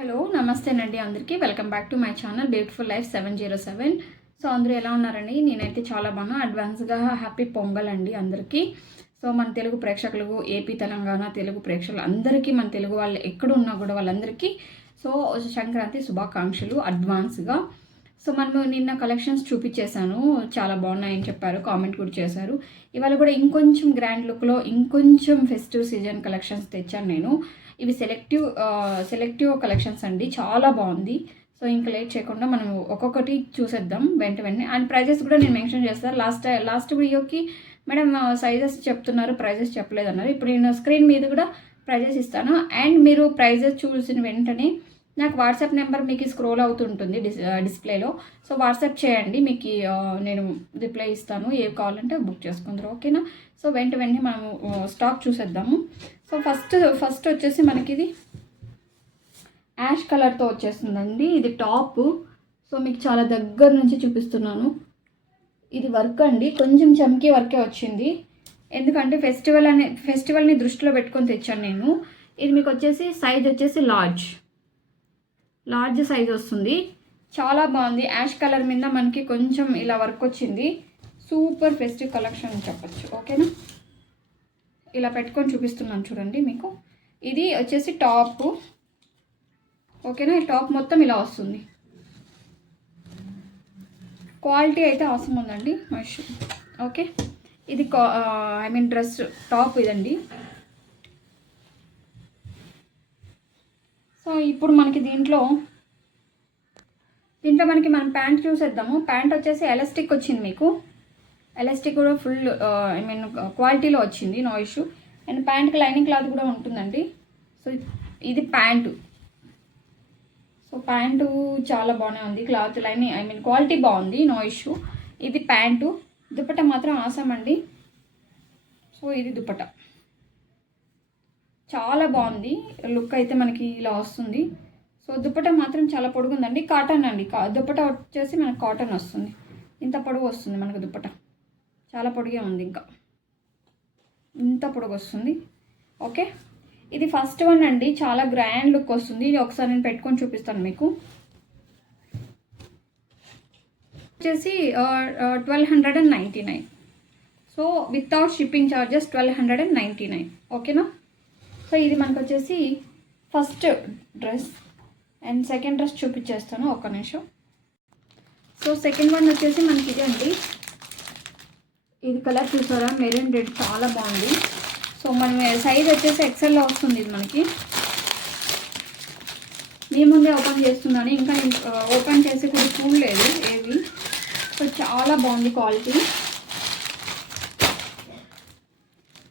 Hello నమస్తేనండి అందరికీ welcome back to my channel beautiful life 707. So అందరూ ఎలా ఉన్నారండి? నేనైతే చాలా బాగా అడ్వాన్స్గా హ్యాపీ పొంగల్ అండి అందరికీ. సో మన తెలుగు ప్రేక్షకులకు, ఏపీ తెలంగాణ తెలుగు ప్రేక్షకులు అందరికీ, మన తెలుగు వాళ్ళు ఎక్కడున్నా కూడా వాళ్ళందరికీ సో సంక్రాంతి శుభాకాంక్షలు అడ్వాన్స్గా. సో మనం నిన్న కలెక్షన్స్ చూపించేశాను, చాలా బాగున్నాయని చెప్పారు, కామెంట్ కూడా చేశారు. ఇవాళ కూడా ఇంకొంచెం గ్రాండ్ లుక్లో ఇంకొంచెం ఫెస్టివ్ సీజన్ కలెక్షన్స్ తెచ్చాను నేను. ఇవి సెలెక్టివ్ కలెక్షన్స్ అండి, చాలా బాగుంది. సో ఇంకా లేట్ చేయకుండా మనం ఒక్కొక్కటి చూసేద్దాం వెంటనే. అండ్ ప్రైజెస్ కూడా నేను మెన్షన్ చేస్తాను. లాస్ట్ వీడియోకి మేడం సైజెస్ చెప్తున్నారు, ప్రైజెస్ చెప్పలేదన్నారు. ఇప్పుడు నేను స్క్రీన్ మీద కూడా ప్రైజెస్ ఇస్తాను. అండ్ మీరు ప్రైజెస్ చూసిన వెంటనే నాకు వాట్సాప్ నెంబర్ మీకు స్క్రోల్ అవుతుంటుంది డిస్ప్లేలో. సో వాట్సాప్ చేయండి, మీకు నేను రిప్లై ఇస్తాను. ఏవి కావాలంటే బుక్ చేసుకుందరు, ఓకేనా? సో వెంటనే మనము స్టాక్ చూసేద్దాము. సో ఫస్ట్ వచ్చేసి మనకి ఇది యాష్ కలర్తో వచ్చేస్తుందండి. ఇది టాప్. సో మీకు చాలా దగ్గర నుంచి చూపిస్తున్నాను. ఇది వర్క్ అండి, కొంచెం చమ్కీ వర్కే వచ్చింది. ఎందుకంటే ఫెస్టివల్ని దృష్టిలో పెట్టుకొని తెచ్చాను నేను. ఇది మీకు వచ్చేసి సైజ్ వచ్చేసి లార్జ్ సైజ్ వస్తుంది. చాలా బాగుంది. యాష్ కలర్ మీద మనకి కొంచెం ఇలా వర్క్ వచ్చింది. సూపర్ ఫెస్టివ్ కలెక్షన్ అని చెప్పచ్చు, ఓకేనా? ఇలా పెట్టుకొని చూపిస్తున్నాను చూడండి మీకు. ఇది వచ్చేసి టాప్, ఓకేనా? ఈ టాప్ మొత్తం ఇలా వస్తుంది. క్వాలిటీ అయితే అవసరం ఉందండి, మష్. ఓకే, ఇది డ్రెస్ టాప్ ఇదండి. సో ఇప్పుడు మనకి దీంట్లో మనకి మనం ప్యాంట్ చూసేద్దాము. ప్యాంట్ వచ్చేసి ఎలాస్టిక్ వచ్చింది మీకు. ఎలాస్టిక్ కూడా ఫుల్ క్వాలిటీలో వచ్చింది, నో ఇష్యూ. అండ్ ప్యాంట్కి లైనింగ్ క్లాత్ కూడా ఉంటుందండి. సో ఇది ప్యాంటు. సో ప్యాంటు చాలా బాగానే ఉంది, క్లాత్ లైనింగ్ క్వాలిటీ బాగుంది, నో ఇష్యూ. ఇది ప్యాంటు. దుపట్టా మాత్రం ఆసం అండి. సో ఇది దుపట్టా చాలా బాగుంది. లుక్ అయితే మనకి ఇలా వస్తుంది. సో దుపట్టా మాత్రం చాలా పొడుగుందండి, కాటన్ అండి. దుపట్టా వచ్చేసి మనకు కాటన్ వస్తుంది, ఇంత పొడుగు వస్తుంది మనకు దుపట్టా. చాలా పొడిగే ఉంది, ఇంకా ఇంత పొడుగు వస్తుంది. ఓకే, ఇది ఫస్ట్ వన్ అండి, చాలా గ్రాండ్ లుక్ వస్తుంది. ఇది ఒకసారి నేను పెట్టుకొని చూపిస్తాను మీకు. వచ్చేసి 1299. సో వితౌట్ షిప్పింగ్ ఛార్జెస్ 1299, ఓకేనా? సో ఇది మనకు వచ్చేసి first dress. And second dress చూపించేస్తాను, ఒక్క నిమిషం. సో సెకండ్ వన్ వచ్చేసి మనకి ఇది అండి. ఇది కలర్ చూసారా, మెరూన్ రెడ్, చాలా బాగుంది. సో మనం సైజ్ వచ్చేసి ఎక్సెల్లో వస్తుంది ఇది మనకి. మీ ముందే ఓపెన్ చేస్తున్నాను, ఇంకా నేను ఓపెన్ చేసి కూడా చూడలేదు ఏవి. సో చాలా బాగుంది క్వాలిటీ.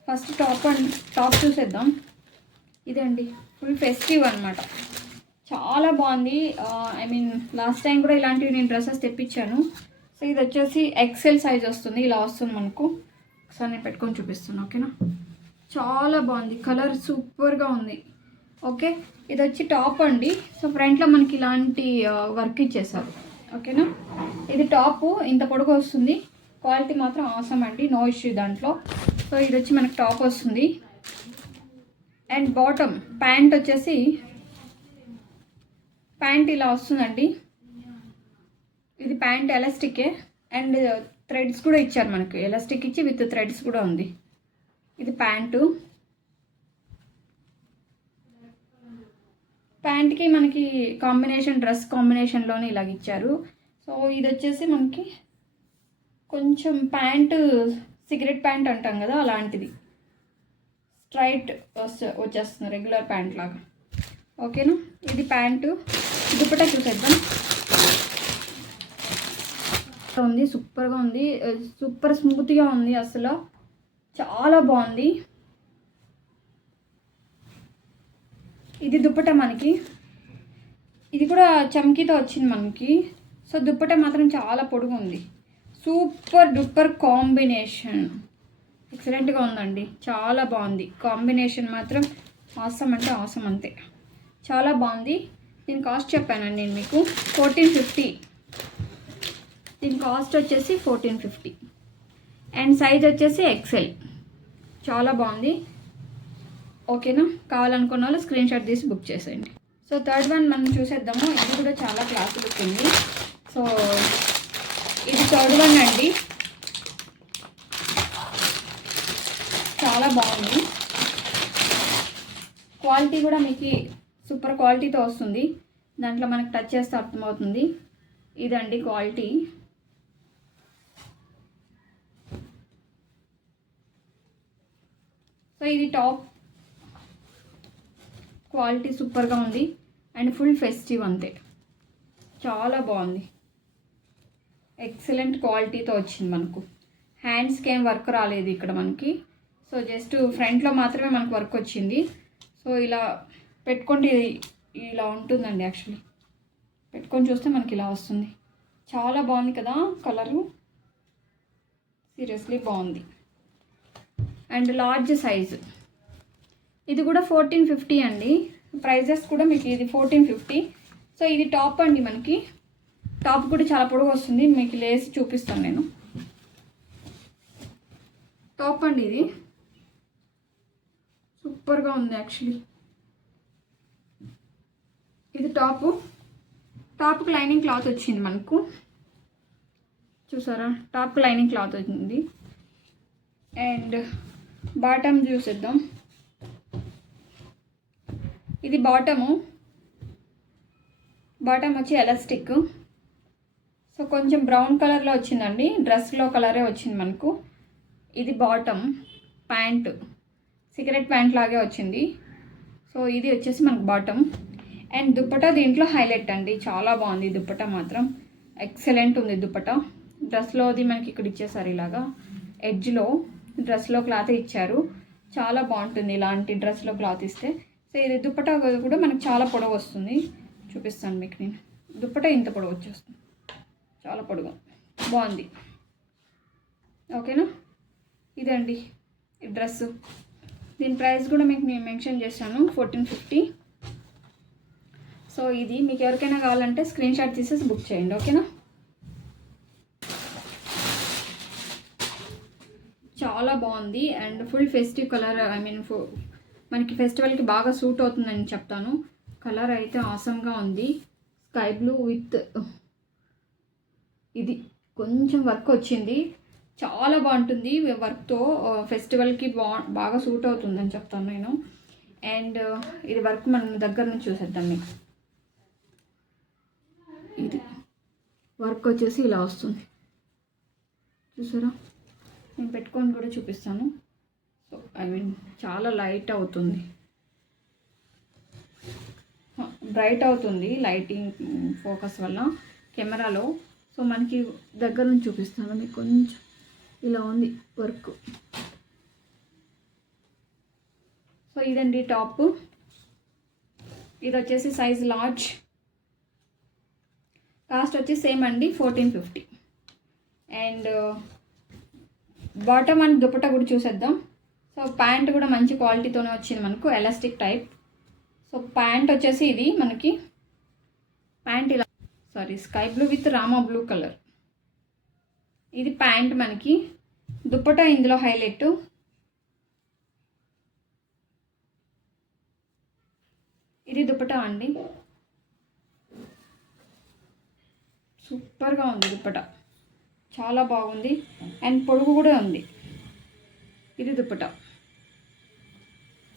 ఫస్ట్ టాప్ చూసేద్దాం. ఇదండి ఫుల్ ఫెస్టివ్ అనమాట, చాలా బాగుంది. లాస్ట్ టైం కూడా ఇలాంటివి నేను డ్రెస్సెస్ తెప్పించాను. సో ఇది వచ్చేసి ఎక్సెల్ సైజ్ వస్తుంది, ఇలా వస్తుంది మనకు. ఒకసారి నేను పెట్టుకొని చూపిస్తాను, ఓకేనా? చాలా బాగుంది, కలర్ సూపర్గా ఉంది. ఓకే, ఇది వచ్చి టాప్ అండి. సో ఫ్రంట్లో మనకి ఇలాంటి వర్క్ ఇచ్చేసారు, ఓకేనా? ఇది టాప్, ఇంత పొడుగు వస్తుంది. క్వాలిటీ మాత్రం అవసరం అండి, నో ఇష్యూ దాంట్లో. సో ఇది వచ్చి మనకి టాప్ వస్తుంది. అండ్ బాటమ్ ప్యాంట్ వచ్చేసి ప్యాంట్ ఇలా వస్తుందండి. ఇది ప్యాంట్ ఎలాస్టికే. అండ్ థ్రెడ్స్ కూడా ఇచ్చారు మనకు, ఎలాస్టిక్ ఇచ్చి విత్ థ్రెడ్స్ కూడా ఉంది. ఇది ప్యాంటు. ప్యాంట్కి మనకి డ్రెస్ కాంబినేషన్లోనే ఇలాగ ఇచ్చారు. సో ఇది వచ్చేసి మనకి కొంచెం ప్యాంటు, సిగరెట్ ప్యాంట్ అంటాం కదా, అలాంటిది స్ట్రైట్ వచ్చేస్తుంది, రెగ్యులర్ ప్యాంట్ లాగా, ఓకేనా? ఇది ప్యాంటు. దుపట్టా చూసేద్దాం. ఉంది, సూపర్గా ఉంది, సూపర్ స్మూత్గా ఉంది, అసలు చాలా బాగుంది. ఇది దుపట్టా మనకి. ఇది కూడా చమ్కీతో వచ్చింది మనకి. సో దుపట్టా మాత్రం చాలా పొడుగు ఉంది, సూపర్ డూపర్ కాంబినేషన్, ఎక్సలెంట్గా ఉందండి, చాలా బాగుంది. కాంబినేషన్ మాత్రం ఆసమ్ అంటే ఆసమ్, అంతే, చాలా బాగుంది. దీని కాస్ట్ చెప్పానండి నేను మీకు, 1450. దీని కాస్ట్ వచ్చేసి 1450. అండ్ సైజ్ వచ్చేసి ఎక్సెల్, చాలా బాగుంది, ఓకేనా? కావాలనుకున్న వాళ్ళు స్క్రీన్ షాట్ తీసి బుక్ చేసేయండి. సో థర్డ్ వన్ మనం చూసేద్దాము. ఇది కూడా చాలా క్లాస్ లుక్ ఉంది. సో ఇది థర్డ్ వన్ అండి. చాలా బాగుంది. క్వాలిటీ కూడా మీకు సూపర్ క్వాలిటీతో వస్తుంది. దాంట్లో మనకు టచ్ చేస్తే అర్థమవుతుంది. ఇదండి క్వాలిటీ. సో ఇది టాప్ క్వాలిటీ సూపర్గా ఉంది అండ్ ఫుల్ ఫెస్టివ్ అంతే. చాలా బాగుంది. ఎక్సలెంట్ క్వాలిటీతో వచ్చింది మనకు. హ్యాండ్స్కి ఏం వర్క్ రాలేదు ఇక్కడ మనకి. సో జస్ట్ ఫ్రంట్లో మాత్రమే మనకు వర్క్ వచ్చింది. సో ఇలా పెట్టుకుంటే ఇలా ఉంటుందండి. యాక్చువల్లీ పెట్టుకొని చూస్తే మనకి ఇలా వస్తుంది. చాలా బాగుంది కదా కలరు. సీరియస్లీ బాగుంది. అండ్ లార్జ్ సైజు ఇది కూడా 1450 అండి. ప్రైజెస్ కూడా మీకు ఇది 1450. సో ఇది టాప్ అండి. మనకి టాప్ కూడా చాలా పొడవు వస్తుంది. మీకు లేసి చూపిస్తాను నేను. టాప్ అండి. ఇది సూపర్గా ఉంది యాక్చువల్లీ. ఇది టాప్కి లైనింగ్ క్లాత్ వచ్చింది మనకు. చూసారా, టాప్కి లైనింగ్ క్లాత్ వచ్చింది. అండ్ బాటమ్ చూసేద్దాం. ఇది బాటమ్ వచ్చి ఎలాస్టిక్. సో కొంచెం బ్రౌన్ కలర్లో వచ్చిందండి. డ్రెస్లో కలరే వచ్చింది మనకు. ఇది బాటమ్. ప్యాంటు సిగరెట్ ప్యాంట్ లాగే వచ్చింది. సో ఇది వచ్చేసి మనకు బాటమ్. అండ్ దుప్పటా దీంట్లో హైలైట్ అండి. చాలా బాగుంది దుప్పటా మాత్రం. ఎక్సలెంట్ ఉంది దుప్పటా. డ్రెస్లోది మనకి ఇక్కడ ఇచ్చేసారు. ఇలాగా ఎడ్జ్లో డ్రెస్లో క్లాత్ ఇచ్చారు. చాలా బాగుంటుంది ఇలాంటి డ్రెస్లో క్లాత్ ఇస్తే. సో ఇది దుప్పటా కూడా మనకు చాలా పొడవు వస్తుంది. చూపిస్తాను మీకు నేను. దుప్పటా ఇంత పొడవు వచ్చేస్తుంది. చాలా పొడవు బాగుంది. ఓకేనా. ఇదండి ఈ డ్రెస్సు. దీని ప్రైస్ కూడా మీకు నేను మెన్షన్ చేశాను, 1450. సో ఇది మీకు ఎవరికైనా కావాలంటే స్క్రీన్ షాట్ తీసేసి బుక్ చేయండి. ఓకేనా. చాలా బాగుంది అండ్ ఫుల్ ఫెస్టివ్ కలర్. మనకి ఫెస్టివల్కి బాగా సూట్ అవుతుందని చెప్తాను. కలర్ అయితే ఆసమ్గా ఉంది. స్కై బ్లూ విత్ ఇది కొంచెం వర్క్ వచ్చింది. చాలా బాగుంటుంది వర్క్తో. ఫెస్టివల్కి బాగా సూట్ అవుతుందని చెప్తాను నేను. అండ్ ఇది వర్క్ మనం దగ్గర నుంచి చూసేద్దాం మీకు. ఇది వర్క్ వచ్చేసి ఇలా వస్తుంది. చూసారా, నేను పెట్టుకొని కూడా చూపిస్తాను. సో చాలా లైట్ అవుతుంది, బ్రైట్ అవుతుంది లైటింగ్ ఫోకస్ వల్ల కెమెరాలో. సో మనకి దగ్గర నుంచి చూపిస్తాను మీకు. కొంచెం ఇలా ఉంది వర్క్. సో ఇదండి టాప్. ఇది వచ్చేసి సైజ్ లార్జ్. కాస్ట్ వచ్చి సేమ్ అండి, 1450. అండ్ బాటమ్ అండ్ దుపట్టా కూడా చూసేద్దాం. సో ప్యాంట్ కూడా మంచి క్వాలిటీతోనే వచ్చింది మనకు, ఎలాస్టిక్ టైప్. సో ప్యాంట్ వచ్చేసి ఇది మనకి ప్యాంట్ ఇలా sky blue with Rama blue colour. ఇది ప్యాంట్ మనకి. దుపట్టా ఇందులో హైలైట్. ఇది దుపట్టా అండి. సూపర్గా ఉంది దుపట్టా, చాలా బాగుంది అండ్ పొడుగు కూడా ఉంది. ఇది దుపట్టా.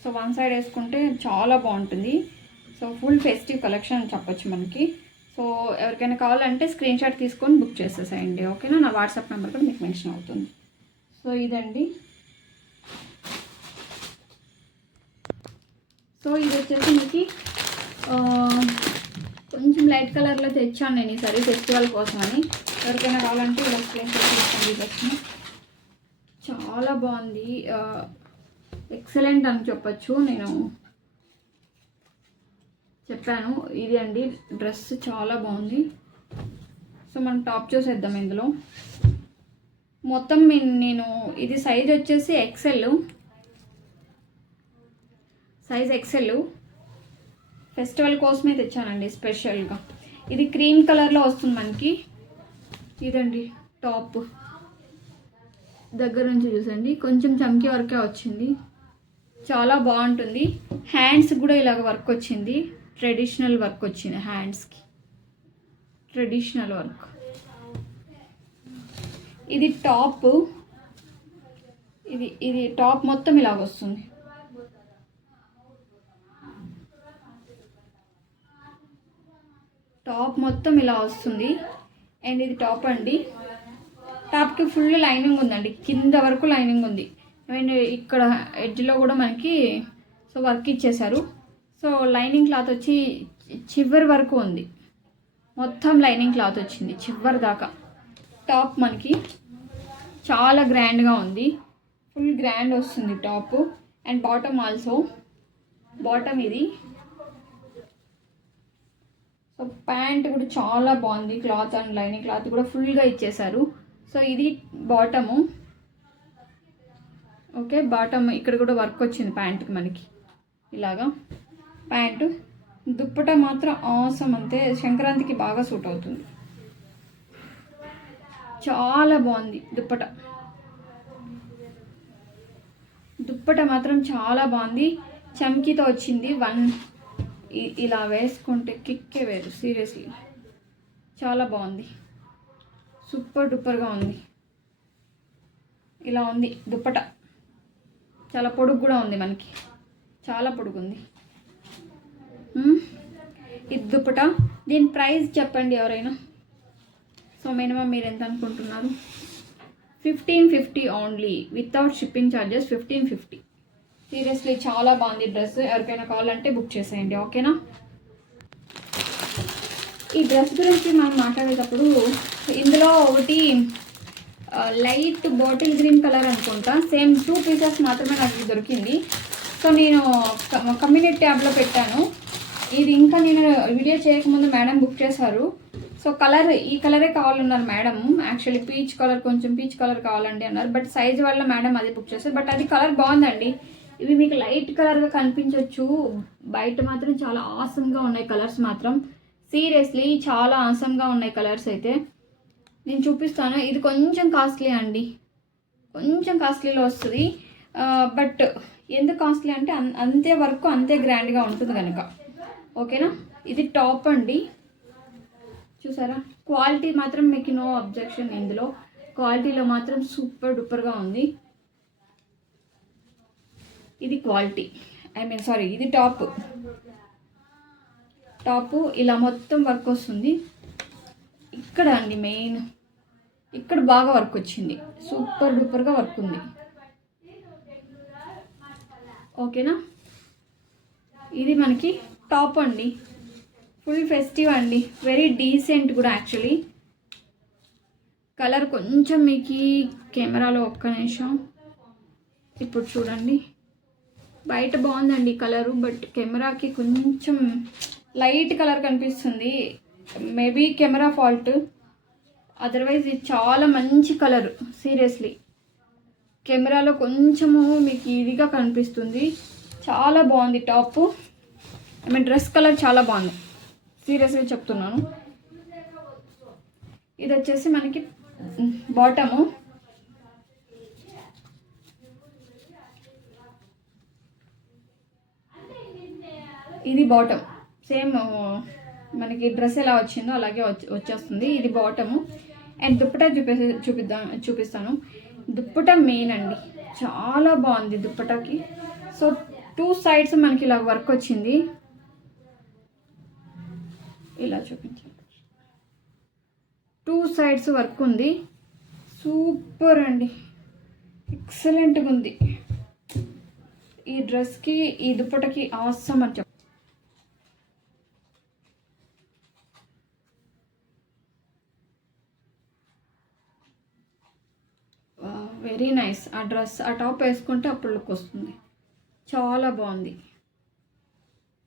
సో వన్ సైడ్ వేసుకుంటే చాలా బాగుంటుంది. సో ఫుల్ ఫెస్టివ్ కలెక్షన్ అని చెప్పొచ్చు మనకి. సో ఎవరికైనా కావాలంటే స్క్రీన్ షాట్ తీసుకొని బుక్ చేసేసేయండి. ఓకేనా. నా వాట్సాప్ నెంబర్ కూడా మీకు మెన్షన్ అవుతుంది. సో ఇదండి. సో ఇది వచ్చేసి మీకు కొంచెం లైట్ కలర్లో తెచ్చాను నేను ఈసారి ఫెస్టివల్ కోసం అని. ఎవరికైనా కావాలంటే ఇలా స్క్రీన్ షాట్ తీసుకోండి. తెచ్చిన చాలా బాగుంది, ఎక్సలెంట్ అని చెప్పచ్చు. నేను చెప్పాను. ఇది అండి డ్రెస్, చాలా బాగుంది. సో మనం టాప్ చూసేద్దాం. ఇందులో మొత్తం నేను ఇది సైజ్ వచ్చేసి సైజ్ ఎక్సెల్. ఫెస్టివల్ కోసమే తెచ్చానండి స్పెషల్గా. ఇది క్రీమ్ కలర్లో వస్తుంది మనకి. ఇదండి టాప్. దగ్గర నుంచి చూసండి, కొంచెం చమ్కీ వర్కే వచ్చింది. చాలా బాగుంటుంది. హ్యాండ్స్ కూడా ఇలాగ వర్క్ వచ్చింది. ట్రెడిషనల్ వర్క్ వచ్చింది, హ్యాండ్స్కి ట్రెడిషనల్ వర్క్. ఇది టాప్, ఇది టాప్ మొత్తం ఇలాగ వస్తుంది. టాప్ మొత్తం ఇలా వస్తుంది. అండ్ ఇది టాప్ అండి. టాప్కి ఫుల్ లైనింగ్ ఉందండి, కింద వరకు లైనింగ్ ఉంది. అండ్ ఇక్కడ ఎడ్జ్లో కూడా మనకి సో వర్క్ ఇచ్చేసారు. సో లైనింగ్ క్లాత్ వచ్చి చివరి వరకు ఉంది, మొత్తం లైనింగ్ క్లాత్ వచ్చింది చివరి దాకా. టాప్ మనకి చాలా గ్రాండ్గా ఉంది, ఫుల్ గ్రాండ్ వస్తుంది top. And bottom also, bottom ఇది. సో ప్యాంట్ కూడా చాలా బాగుంది, క్లాత్ అండ్ లైనింగ్ క్లాత్ కూడా ఫుల్గా ఇచ్చేసారు. సో ఇది బాటము. ఓకే, బాటమ్ ఇక్కడ కూడా వర్క్ వచ్చింది ప్యాంట్కి మనకి ఇలాగా. ప్యాంటు దుప్పట మాత్రం ఆసమ్, అంతే సంక్రాంతికి బాగా సూట్ అవుతుంది. చాలా బాగుంది దుప్పట. దుప్పట మాత్రం చాలా బాగుంది, చమ్కీతో వచ్చింది. ఇలా వేసుకుంటే కిక్కే వేరు, సీరియస్లీ చాలా బాగుంది, సూపర్ డూపర్గా ఉంది. ఇలా ఉంది దుప్పట, చాలా పొడుగు కూడా ఉంది మనకి, చాలా పొడుగు ఉంది. ఇది దుప్పట. దీని ప్రైస్ చెప్పండి ఎవరైనా. సో మినిమం మీరు ఎంత అనుకుంటున్నారు? 1550 only, without shipping charges 1550. Seriously చాలా బాగుంది డ్రెస్. ఎవరికైనా కావాలంటే బుక్ చేసేయండి, ఓకేనా. ఈ డ్రెస్ గురించి మనం మాట్లాడేటప్పుడు ఇందులో ఒకటి లైట్ బాటిల్ గ్రీన్ కలర్ అనుకుంటా, సేమ్ 2 పీసెస్ మాత్రమే నాకు దొరికింది. సో నేను కమ్యూనిటీ ట్యాబ్లో పెట్టాను. ఇది ఇంకా నేను వీడియో చేయకముందు మేడం బుక్ చేశారు. సో కలర్ ఈ కలరే కావాలన్నారు మేడం. యాక్చువల్లీ పీచ్ కలర్, కొంచెం పీచ్ కలర్ కావాలండి అన్నారు. బట్ సైజ్ వల్ల మేడం అది బుక్ చేశారు. బట్ అది కలర్ బాగుందండి. ఇవి మీకు లైట్ కలర్గా కనిపించవచ్చు, బయట మాత్రం చాలా ఆసమ్గా ఉన్నాయి కలర్స్ మాత్రం. సీరియస్లీ చాలా ఆసమ్గా ఉన్నాయి కలర్స్ అయితే. నేను చూపిస్తాను. ఇది కొంచెం కాస్ట్లీ అండి, కొంచెం కాస్ట్లీలో వస్తుంది. బట్ ఎందుకు కాస్ట్లీ అంటే అంతే వర్క్ అంతే గ్రాండ్గా ఉంటుంది కనుక, ఓకేనా. ఇది టాప్ అండి, చూసారా. క్వాలిటీ మాత్రం మీకు నో అబ్జెక్షన్, ఇందులో క్వాలిటీలో మాత్రం సూపర్ డూపర్గా ఉంది. ఇది క్వాలిటీ, సారీ ఇది టాప్. టాపు ఇలా మొత్తం వర్క్ వస్తుంది. ఇక్కడ అండి మెయిన్, ఇక్కడ బాగా వర్క్ వచ్చింది, సూపర్ డూపర్గా వర్క్ ఉంది, ఓకేనా. ఇది మనకి టాప్ అండి, ఫుల్ ఫెస్టివ్ అండి, వెరీ డీసెంట్ కూడా యాక్చువల్లీ. కలర్ కొంచెం మీకు కెమెరాలో ఒక్క నిమిషం, ఇప్పుడు చూడండి. బయట బాగుందండి కలరు, బట్ కెమెరాకి కొంచెం లైట్ కలర్ కనిపిస్తుంది. మేబీ కెమెరా ఫాల్ట్, అదర్వైజ్ ఇది చాలా మంచి కలర్. సీరియస్లీ కెమెరాలో కొంచెము మీకు ఇదిగా కనిపిస్తుంది. చాలా బాగుంది టాప్, డ్రెస్ కలర్ చాలా బాగుంది, సీరియస్గా చెప్తున్నాను. ఇది వచ్చేసి మనకి బాటము. ఇది బాటమ్, సేమ్ మనకి డ్రెస్ ఎలా వచ్చిందో అలాగే వచ్చేస్తుంది. ఇది బాటము. అండ్ దుప్పటా చూపిస్తాను. దుప్పట మెయిన్ అండి, చాలా బాగుంది దుప్పటాకి. సో 2 సైడ్స్ మనకి ఇలా వర్క్ వచ్చింది, ఇలా చూపించండి. 2 సైడ్స్ వర్క్ ఉంది, సూపర్ అండి, ఎక్సలెంట్గా ఉంది. ఈ డ్రెస్కి ఈ దుప్పటకి ఆసమ్ అని చెప్పి. Very nice. ఆ డ్రెస్, ఆ టాప్ వేసుకుంటే అప్పుడు లుక్ వస్తుంది. చాలా బాగుంది,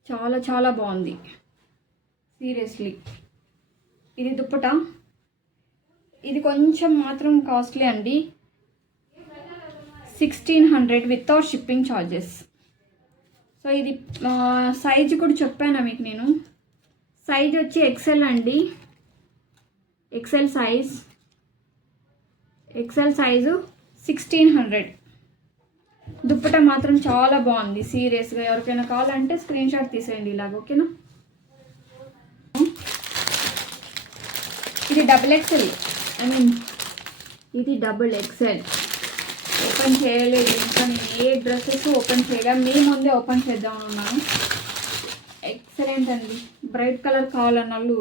చాలా చాలా బాగుంది సీరియస్లీ. ఇది దుప్పట. ఇది కొంచెం మాత్రం కాస్ట్లీ అండి, 1600 వితౌట్ షిప్పింగ్ ఛార్జెస్. సో ఇది సైజ్ కూడా చెప్పాను మీకు నేను. సైజ్ వచ్చి ఎక్సెల్ అండి, ఎక్సెల్ సైజు 1600. దుప్పట మాత్రం చాలా బాగుంది సీరియస్గా. ఎవరికైనా కావాలంటే స్క్రీన్ షాట్ తీసేయండి ఇలాగ, ఓకేనా. ఇది డబుల్ ఎక్సెల్, ఐ మీన్ ఇది డబుల్ ఎక్సెల్. ఓపెన్ చేయలేదు ఇంకా, నేను ఏ డ్రెస్సెస్ ఓపెన్ చేయలేదు, మీ ముందే ఓపెన్ చేద్దాం అన్నాను. ఎక్సలెంట్ అండి. బ్రైట్ కలర్ కావాలన్న వాళ్ళు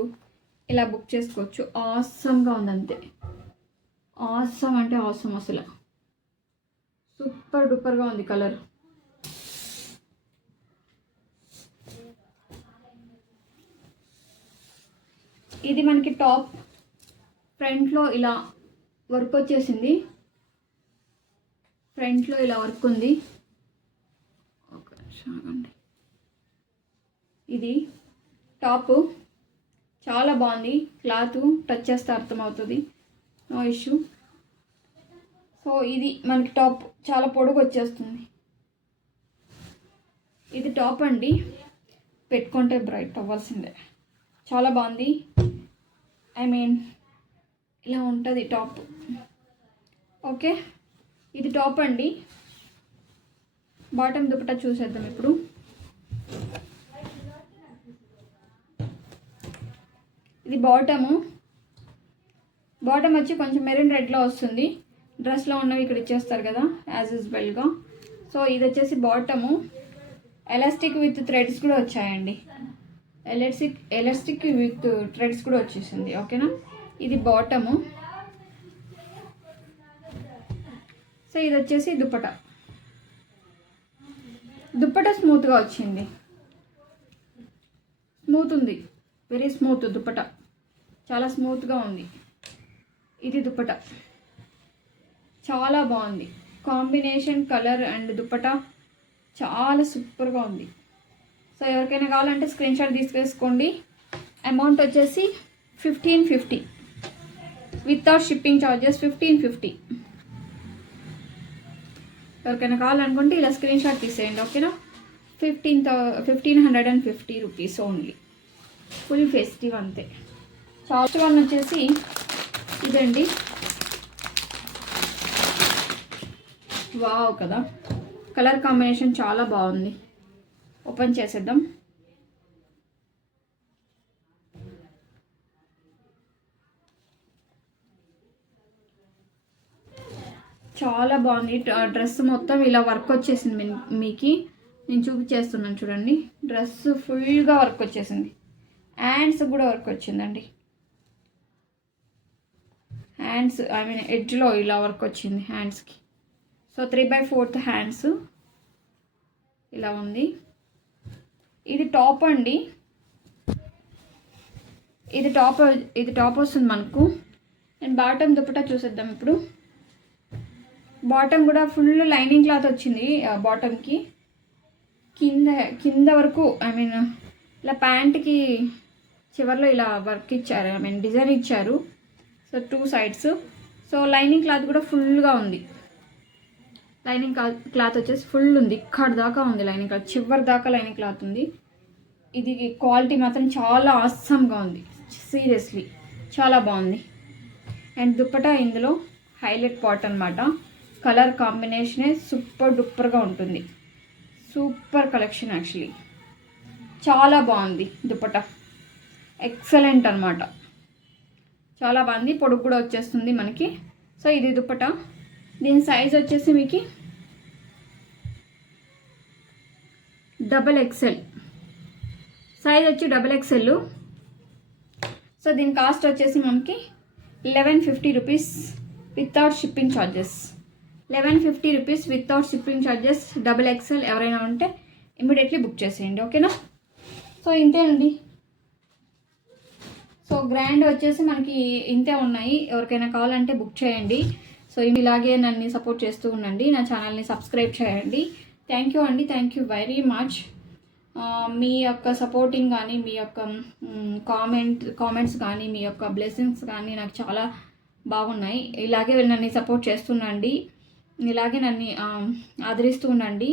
ఇలా బుక్ చేసుకోవచ్చు. ఆసమ్గా ఉంది అంతే, ఆసమ్ అంటే ఆసమ్, అసలు సూపర్ డూపర్గా ఉంది కలర్. ఇది మనకి టాప్ ఫ్రంట్లో ఇలా వర్క్ వచ్చేసింది, ఫ్రంట్లో ఇలా వర్క్ ఉంది. ఒక నిమిషం అండి. ఇది టాప్ చాలా బాగుంది, క్లాత్ టచ్ చేస్తే అర్థమవుతుంది, నో ఇష్యూ. సో ఇది మనకి టాప్ చాలా పొడుగు వచ్చేస్తుంది. ఇది టాప్ అండి, పెట్టుకుంటే బ్రైట్ అవ్వాల్సిందే. చాలా బాగుంది, ఐ మీన్ ఇలా ఉంటుంది టాప్. ఓకే, ఇది టాప్ అండి. బాటమ్ దుపట్టా చూసేద్దాం ఇప్పుడు. ఇది బాటమ్ వచ్చి కొంచెం మెరూన్ రెడ్లో వస్తుంది. డ్రెస్లో ఉన్నవి ఇక్కడ ఇచ్చేస్తారు కదా యాజ్ యూజువల్గా. సో ఇది వచ్చేసి బాటము, ఎలాస్టిక్ విత్ థ్రెడ్స్ కూడా వచ్చాయండి, ఎలాస్టిక్ విత్ థ్రెడ్స్ కూడా వచ్చేసింది. ఓకేనా, ఇది బాటము. సో ఇది వచ్చేసి దుప్పట స్మూత్గా వచ్చింది, స్మూత్ ఉంది, వెరీ స్మూత్ దుప్పట, చాలా స్మూత్గా ఉంది. ఇది దుప్పట చాలా బాగుంది, కాంబినేషన్ కలర్ అండ్ దుప్పట చాలా సూపర్గా ఉంది. సో ఎవరికైనా కావాలంటే స్క్రీన్ షాట్ తీసుకేసుకోండి. అమౌంట్ వచ్చేసి 1550 వితౌట్ షిప్పింగ్ ఛార్జెస్, 1550. ఎవరికైనా కావాలనుకుంటే ఇలా స్క్రీన్ షాట్ తీసేయండి. ఓకేనా, 1550 రూపీస్ ఓన్లీ, ఫుల్ ఫెస్టివ్ అంతే. చార్ట్ వన్ వచ్చేసి ఇదండి, వావ్ కదా, కలర్ కాంబినేషన్ చాలా బాగుంది. ఓపెన్ చేసేద్దాం. చాలా బాగుంది. డ్రెస్ మొత్తం ఇలా వర్క్ వచ్చేసింది మీకు, నేను చూపించేస్తున్నాను చూడండి. డ్రెస్ ఫుల్గా వర్క్ వచ్చేసింది, హ్యాండ్స్ కూడా వర్క్ వచ్చిందండి. హ్యాండ్స్ ఐ మీన్ ఎడ్జ్లో ఇలా వర్క్ వచ్చింది హ్యాండ్స్కి. సో 3/4 హ్యాండ్స్ ఇలా ఉంది. ఇది టాప్ అండి, ఇది టాప్ వస్తుంది మనకు. అండ్ బాటమ్ దుపట్టా చూసేద్దాం ఇప్పుడు. బాటమ్ కూడా ఫుల్ లైనింగ్ క్లాత్ వచ్చింది బాటమ్కి, కింద వరకు, ఐ మీన్ ఇలా ప్యాంట్కి చివర్లో ఇలా వర్క్ ఇచ్చారు, ఐ మీన్ డిజైన్ ఇచ్చారు. So 2 sides. So lining cloth కూడా ఫుల్గా ఉంది, లైనింగ్ క్లాత్ వచ్చేసి ఫుల్ ఉంది, ఇక్కడ దాకా ఉంది లైనింగ్ క్లాత్, చివరి దాకా లైనింగ్ క్లాత్ ఉంది. ఇది క్వాలిటీ మాత్రం చాలా ఆసమ్గా ఉంది, సీరియస్లీ చాలా బాగుంది. అండ్ దుప్పటా ఇందులో హైలైట్ పార్ట్ అనమాట, కలర్ కాంబినేషనే సూపర్ డూపర్గా ఉంటుంది, సూపర్ కలెక్షన్ యాక్చువల్లీ, చాలా బాగుంది దుప్పటా, ఎక్సలెంట్ అనమాట, చాలా బాగుంది. పొడుగు కూడా వచ్చేస్తుంది మనకి. సో ఇది దుప్పటా, దీని సైజ్ వచ్చేసి మీకు XXL సైజ్ వచ్చి XXL. సో దీని కాస్ట్ వచ్చేసి మనకి 1150 rupees without shipping charges, 1150 rupees without shipping charges. XXL ఎవరైనా ఉంటే ఇమ్మీడియట్లీ బుక్ చేసేయండి. ఓకేనా, సో ఇంతేనండి. సో గ్రాండ్ వచ్చేసి మనకి ఇంతే ఉన్నాయి, ఎవరికైనా కావాలంటే బుక్ చేయండి. సో ఇలాగే నన్ను సపోర్ట్ చేస్తూ ఉండండి, నా ఛానల్ని సబ్స్క్రైబ్ చేయండి. థ్యాంక్ యూ అండి, థ్యాంక్ యూ వెరీ మచ్. మీ యొక్క సపోర్టింగ్ కానీ, మీ యొక్క కామెంట్స్ కానీ, మీ యొక్క బ్లెస్సింగ్స్ కానీ నాకు చాలా బాగున్నాయి. ఇలాగే నన్ను సపోర్ట్ చేస్తుండండి, ఇలాగే నన్ను ఆదరిస్తూ ఉండండి.